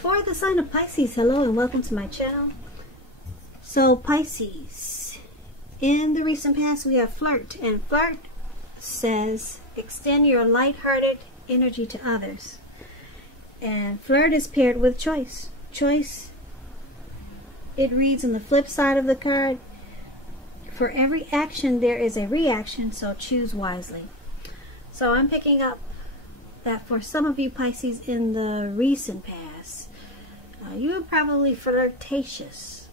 For the sign of Pisces, hello and welcome to my channel. So Pisces, in the recent past we have flirt, and flirt says extend your light-hearted energy to others. And flirt is paired with choice. Choice, it reads on the flip side of the card, for every action there is a reaction, so choose wisely. So I'm picking up that for some of you Pisces in the recent past, you were probably flirtatious.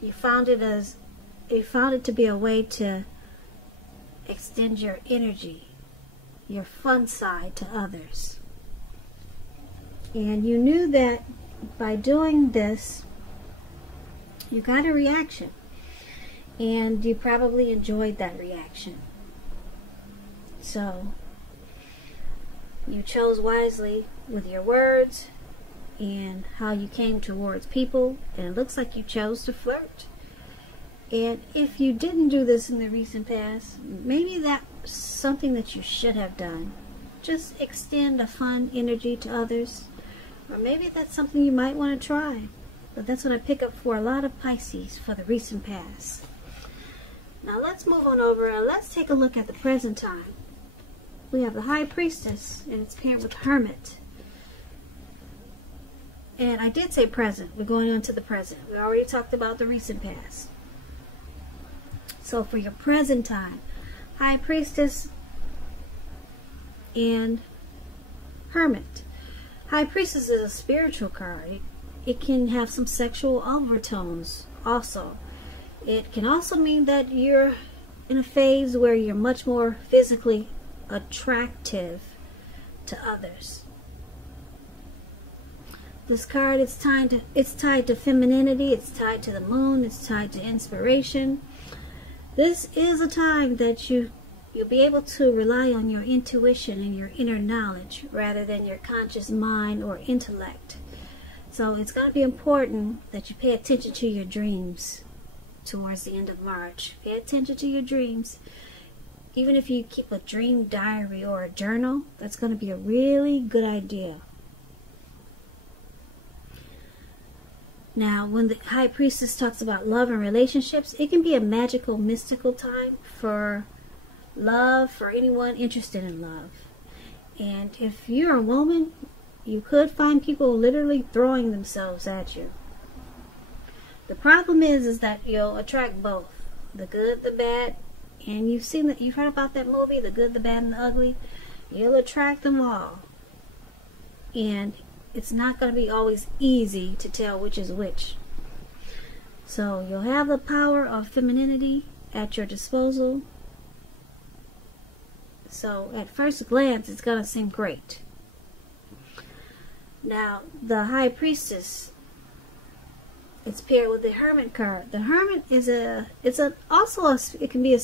You found it to be a way to extend your energy, your fun side to others. And you knew that by doing this, you got a reaction. And you probably enjoyed that reaction. So, you chose wisely with your words and how you came towards people, and it looks like you chose to flirt. And if you didn't do this in the recent past, maybe that's something that you should have done. Just extend a fun energy to others, or maybe that's something you might want to try. But that's what I pick up for a lot of Pisces for the recent past. Now let's move on over and let's take a look at the present time. We have the High Priestess, and it's paired with Hermit. And I did say present. We're going on to the present. We already talked about the recent past. So for your present time, High Priestess and Hermit. High Priestess is a spiritual card. It can have some sexual overtones also. It can also mean that you're in a phase where you're much more physically attractive to others. This card is tied to femininity, it's tied to the moon, it's tied to inspiration. This is a time that you'll be able to rely on your intuition and your inner knowledge rather than your conscious mind or intellect. So it's going to be important that you pay attention to your dreams towards the end of March. Pay attention to your dreams. Even if you keep a dream diary or a journal, that's going to be a really good idea. Now, when the High Priestess talks about love and relationships, it can be a magical, mystical time for love, for anyone interested in love. And if you're a woman, you could find people literally throwing themselves at you. The problem is that you'll attract both, the good, the bad, and you've heard about that movie, The Good, the Bad, and the Ugly. You'll attract them all. And it's not going to be always easy to tell which is which. So you'll have the power of femininity at your disposal. So at first glance, it's going to seem great. Now, the High Priestess, it's paired with the Hermit card. The Hermit is it can be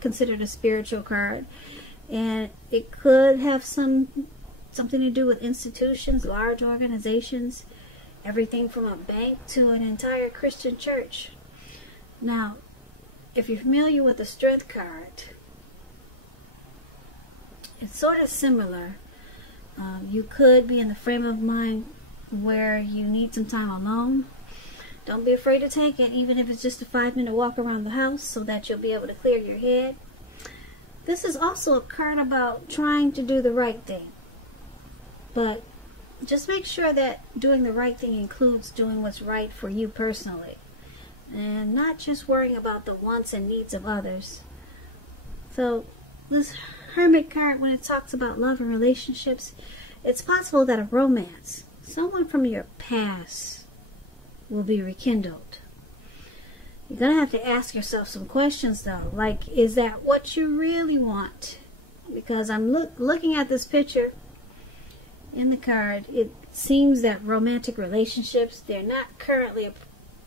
considered a spiritual card, and it could have something to do with institutions, large organizations, everything from a bank to an entire Christian church. Now, if you're familiar with the Strength card, it's sort of similar. You could be in the frame of mind where you need some time alone. Don't be afraid to take it, even if it's just a 5-minute walk around the house so that you'll be able to clear your head. This is also a card about trying to do the right thing. But just make sure that doing the right thing includes doing what's right for you personally, and not just worrying about the wants and needs of others. So this Hermit card, when it talks about love and relationships, it's possible that a romance, someone from your past, will be rekindled. You're going to have to ask yourself some questions though, like, is that what you really want? Because I'm looking at this picture in the card, it seems that romantic relationships, they're not currently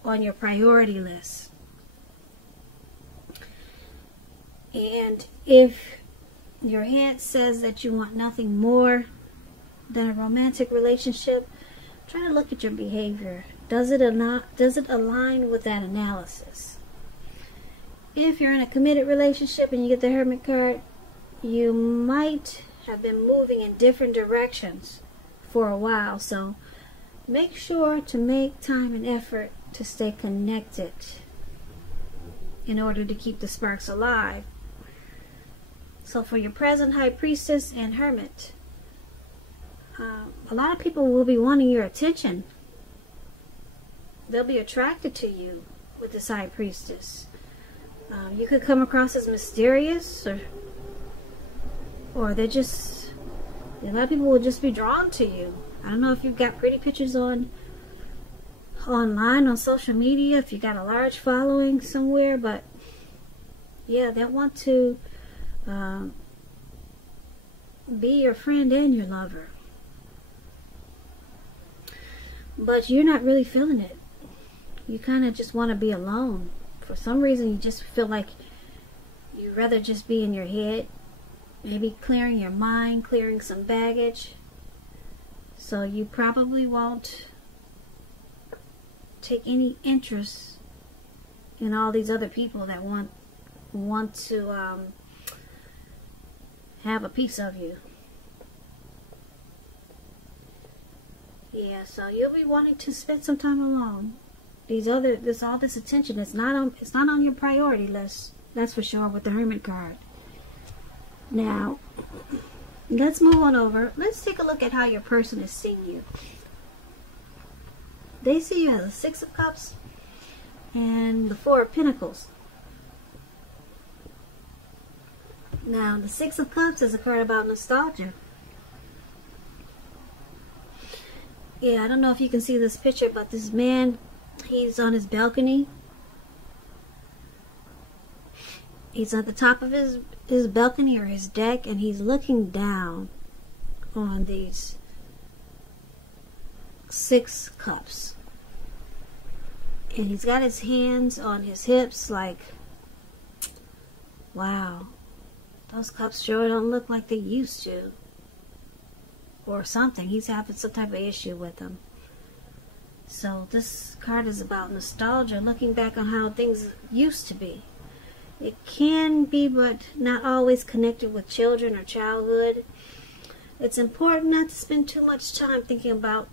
on your priority list. And if your head says that you want nothing more than a romantic relationship, try to look at your behavior. Does it align with that analysis? If you're in a committed relationship and you get the Hermit card, you might have been moving in different directions for a while. So make sure to make time and effort to stay connected in order to keep the sparks alive. So for your present High Priestess and Hermit, a lot of people will be wanting your attention. They'll be attracted to you with this High Priestess. You could come across as mysterious, or a lot of people will just be drawn to you. I don't know if you've got pretty pictures online on social media, if you got a large following somewhere, but yeah, they want to be your friend and your lover. But you're not really feeling it. You kind of just want to be alone. For some reason, you just feel like you'd rather just be in your head. Maybe clearing your mind, clearing some baggage. So you probably won't take any interest in all these other people that want to have a piece of you. Yeah, so you'll be wanting to spend some time alone. All this attention, it's not on your priority list. That's for sure with the Hermit card. Now, let's move on over. Let's take a look at how your person is seeing you. They see you as a Six of Cups and the Four of Pentacles. Now, the Six of Cups is a card about nostalgia. Yeah, I don't know if you can see this picture, but this man, he's on his balcony. He's at the top of his balcony or his deck, and he's looking down on these Six Cups. And he's got his hands on his hips like, wow, those cups sure don't look like they used to. Or something. He's having some type of issue with them. So this card is about nostalgia, looking back on how things used to be. It can be, but not always connected with children or childhood. It's important not to spend too much time thinking about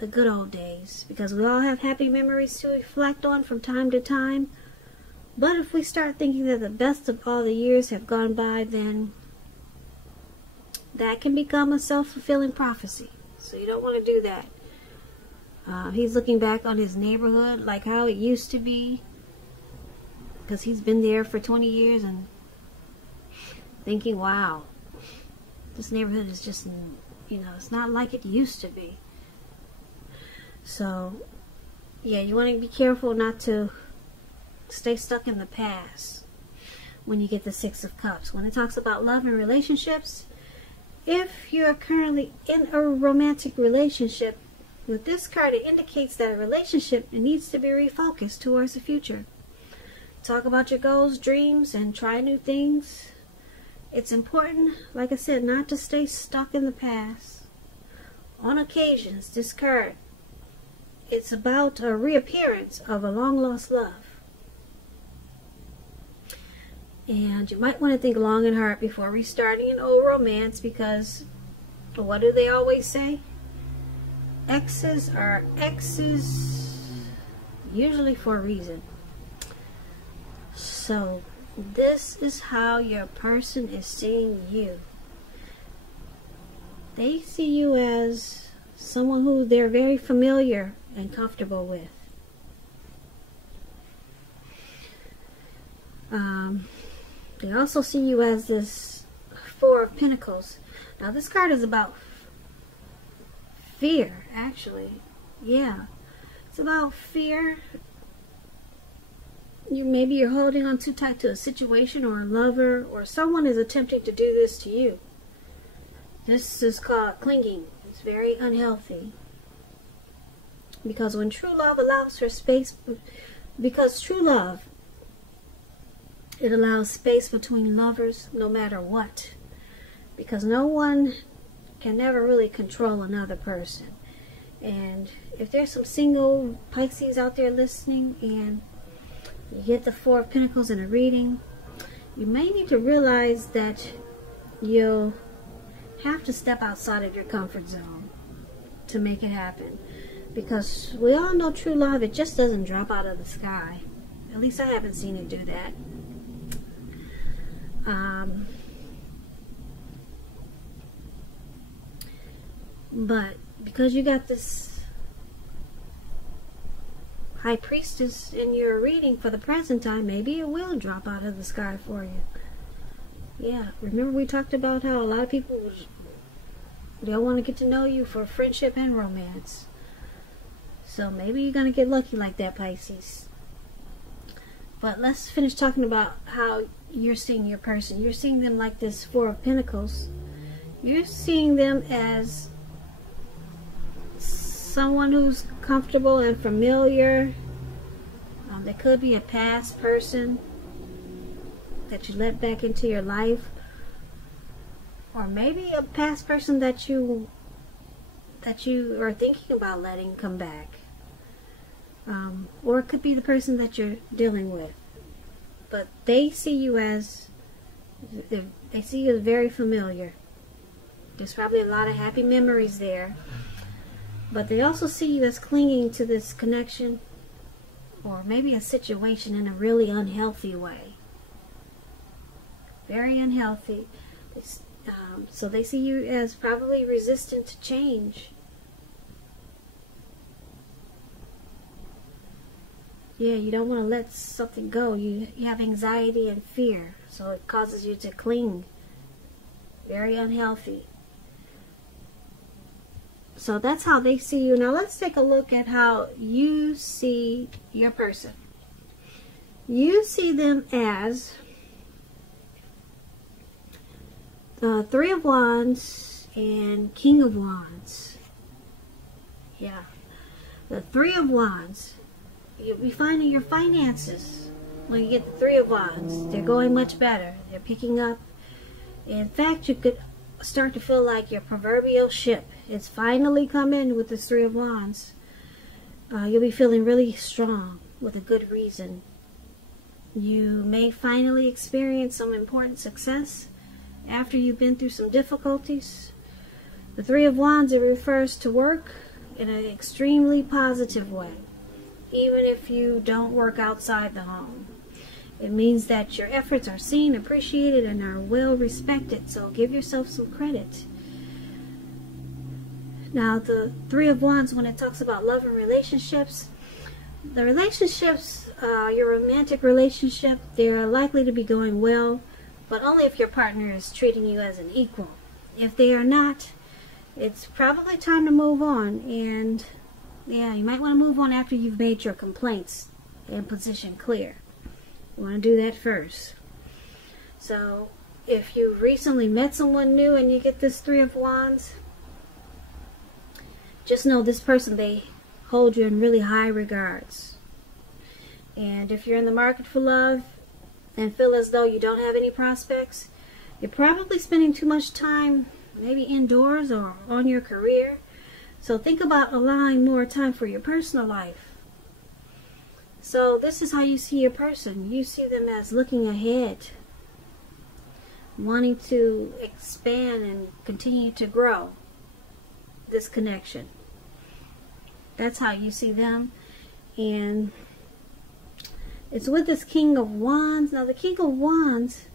the good old days, because we all have happy memories to reflect on from time to time. But if we start thinking that the best of all the years have gone by, then that can become a self-fulfilling prophecy. So you don't want to do that. He's looking back on his neighborhood, like how it used to be, because he's been there for 20 years and thinking, wow, this neighborhood is just, it's not like it used to be. So, yeah, you want to be careful not to stay stuck in the past when you get the Six of Cups. When it talks about love and relationships, if you're currently in a romantic relationship, with this card, it indicates that a relationship needs to be refocused towards the future. Talk about your goals, dreams, and try new things. It's important, like I said, not to stay stuck in the past. On occasions, this card, it's about a reappearance of a long-lost love. And you might want to think long and hard before restarting an old romance, because what do they always say? Exes are exes, usually for a reason. So this is how your person is seeing you. They see you as someone who they're very familiar and comfortable with. They also see you as this Four of Pentacles. Now this card is about fear, actually. Yeah, it's about fear. Maybe you're holding on too tight to a situation or a lover, or someone is attempting to do this to you. This is called clinging. It's very unhealthy. Because when true love allows for space, because true love, it allows space between lovers no matter what. Because no one can never really control another person. And if there's some single Pisces out there listening and you get the Four of Pentacles in a reading, you may need to realize that you'll have to step outside of your comfort zone. to make it happen. Because we all know true love, it just doesn't drop out of the sky. At least I haven't seen it do that. But because you got this High Priestess in your reading for the present time, maybe it will drop out of the sky for you. Yeah, remember we talked about how a lot of people, they'll want to get to know you for friendship and romance. So maybe you're going to get lucky like that, Pisces. But let's finish talking about how you're seeing your person. You're seeing them like this Four of Pentacles. You're seeing them as someone who's comfortable and familiar. There could be a past person that you let back into your life, or maybe a past person that you are thinking about letting come back, or it could be the person that you're dealing with. But they see you as very familiar. There's probably a lot of happy memories there, but they also see you as clinging to this connection, or maybe a situation, in a really unhealthy way. Very unhealthy. So they see you as probably resistant to change. Yeah, you don't want to let something go. You have anxiety and fear, so it causes you to cling. Very unhealthy. So that's how they see you. Now let's take a look at how you see your person. You see them as the Three of Wands and King of Wands. Yeah. The Three of Wands. You'll be finding your finances when you get the Three of Wands. They're going much better. They're picking up. In fact, you could start to feel like your proverbial ship. It's finally come in with this Three of Wands. You'll be feeling really strong with a good reason. You may finally experience some important success after you've been through some difficulties. The Three of Wands, it refers to work in an extremely positive way, even if you don't work outside the home. It means that your efforts are seen, appreciated, and are well respected, so give yourself some credit. Now, the Three of Wands, when it talks about love and relationships, the relationships, your romantic relationship, they're likely to be going well, but only if your partner is treating you as an equal. If they are not, it's probably time to move on. And yeah, you might want to move on after you've made your complaints and position clear. You want to do that first. So if you recently met someone new and you get this Three of Wands, just know this person, they hold you in really high regards. And if you're in the market for love and feel as though you don't have any prospects, you're probably spending too much time maybe indoors or on your career. So think about allowing more time for your personal life. So this is how you see your person. You see them as looking ahead, wanting to expand and continue to grow this connection. That's how you see them. And it's with this King of Wands. Now the King of Wands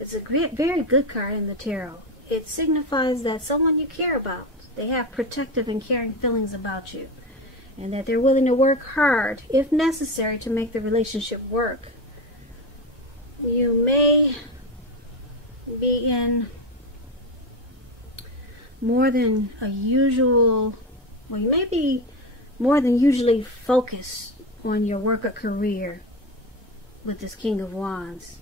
is a very good card in the tarot. It signifies that someone you care about, they have protective and caring feelings about you, and that they're willing to work hard, if necessary, to make the relationship work. You may be in more than a usual, well, you may be more than usually focused on your work or career with this King of Wands.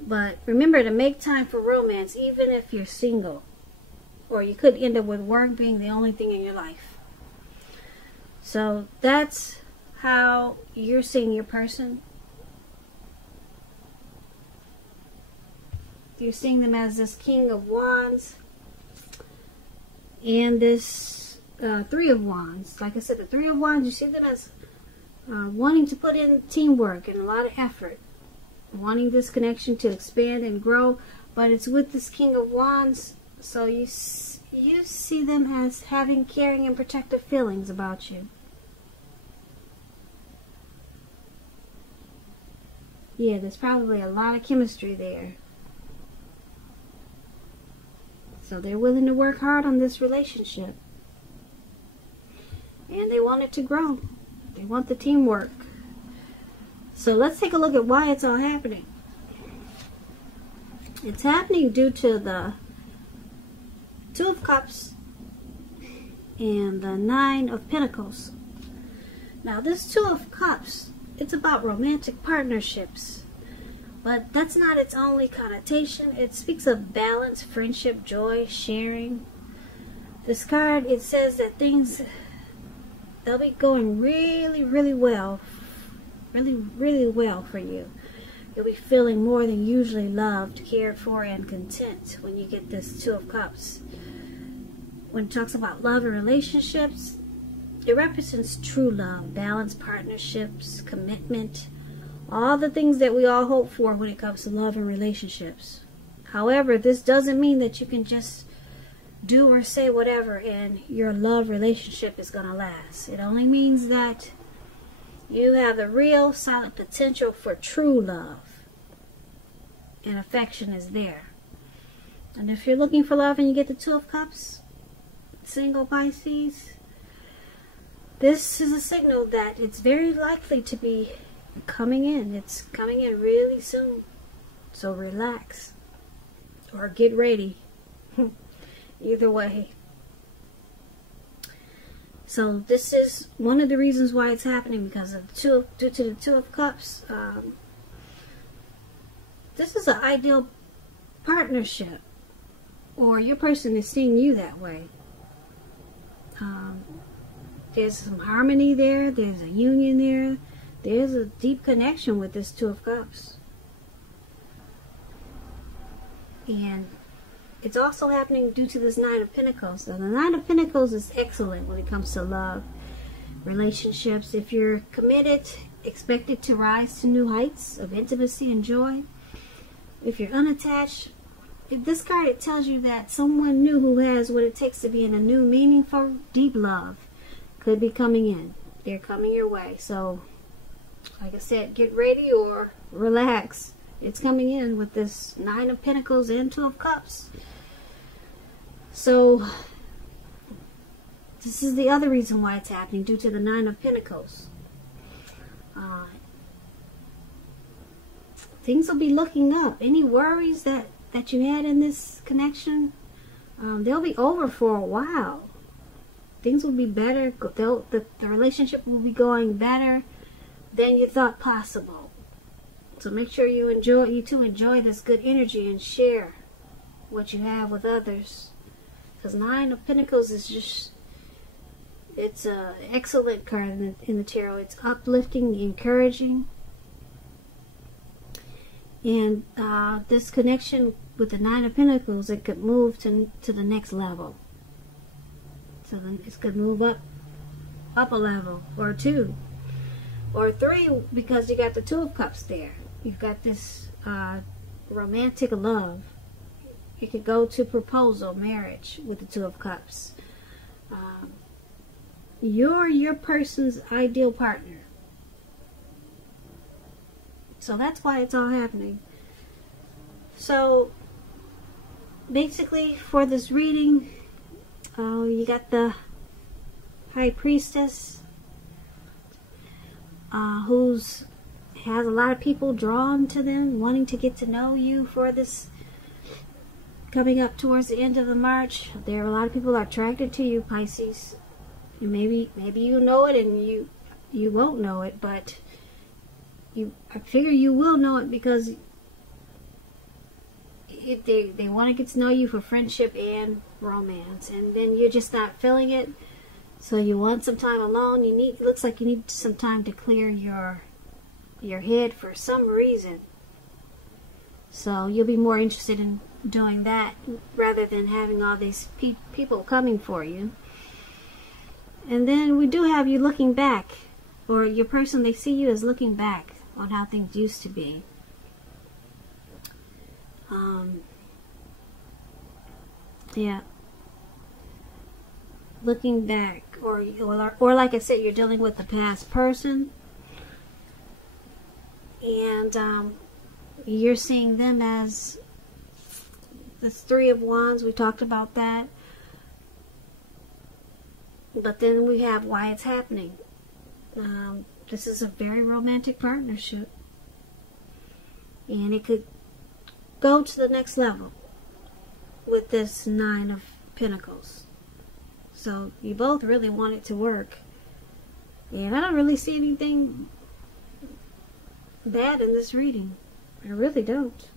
But remember to make time for romance, even if you're single. Or you could end up with work being the only thing in your life. So that's how you're seeing your person. You're seeing them as this King of Wands and this Three of Wands. Like I said, the Three of Wands, you see them as wanting to put in teamwork and a lot of effort, wanting this connection to expand and grow. But it's with this King of Wands, so you see them as having caring and protective feelings about you. Yeah, there's probably a lot of chemistry there. So they're willing to work hard on this relationship. And they want it to grow. They want the teamwork. So let's take a look at why it's all happening. It's happening due to the Two of Cups and the Nine of Pentacles. Now this Two of Cups, it's about romantic partnerships. But that's not its only connotation. It speaks of balance, friendship, joy, sharing. This card, it says that things, they'll be going really, really well. Really, really well for you. You'll be feeling more than usually loved, cared for, and content when you get this Two of Cups. When it talks about love and relationships, it represents true love, balanced partnerships, commitment, all the things that we all hope for when it comes to love and relationships. However, this doesn't mean that you can just do or say whatever and your love relationship is going to last. It only means that you have the real solid potential for true love. And affection is there. And if you're looking for love and you get the Two of Cups, single Pisces, this is a signal that it's very likely to be coming in. It's coming in really soon. So relax. Or get ready. Either way. So this is one of the reasons why it's happening, because of due to the Two of Cups. This is an ideal partnership, or your person is seeing you that way. There's some harmony there. There's a union there. There's a deep connection with this Two of Cups. And it's also happening due to this Nine of Pentacles. So the Nine of Pentacles is excellent when it comes to love, relationships. If you're committed, expect it to rise to new heights of intimacy and joy. If you're unattached, if this card, it tells you that someone new who has what it takes to be in a new, meaningful, deep love could be coming in. They're coming your way. So, like I said, get ready or relax. It's coming in with this Nine of Pentacles and Two of Cups. So, this is the other reason why it's happening, due to the Nine of Pentacles. Things will be looking up. Any worries that you had in this connection, they'll be over for a while. Things will be better. The relationship will be going better than you thought possible. So make sure you enjoy this good energy and share what you have with others. Because Nine of Pentacles is just, it's an excellent card in the tarot. It's uplifting, encouraging. And this connection with the Nine of Pentacles, it could move to the next level. So then it could move up a level, or two, or three, because you got the Two of Cups there. You've got this romantic love. It could go to proposal, marriage with the Two of Cups. You're your person's ideal partner. So that's why it's all happening. So basically, for this reading, you got the High Priestess, who's has a lot of people drawn to them, wanting to get to know you for this coming up towards the end of the March. There are a lot of people attracted to you, Pisces. And maybe you know it and you won't know it, but I figure you will know it, because they want to get to know you for friendship and romance, and then you're just not feeling it, so you want some time alone. It looks like you need some time to clear your head for some reason. So you'll be more interested in doing that rather than having all these people coming for you. And then we do have you looking back, or your person, they see you as looking back on how things used to be. Yeah. looking back, or like I said, you're dealing with a past person, and you're seeing them as the Three of Wands. We talked about that. But then we have why it's happening. This is a very romantic partnership. And it could go to the next level with this Nine of Pentacles. So you both really want it to work. And I don't really see anything bad in this reading. I really don't.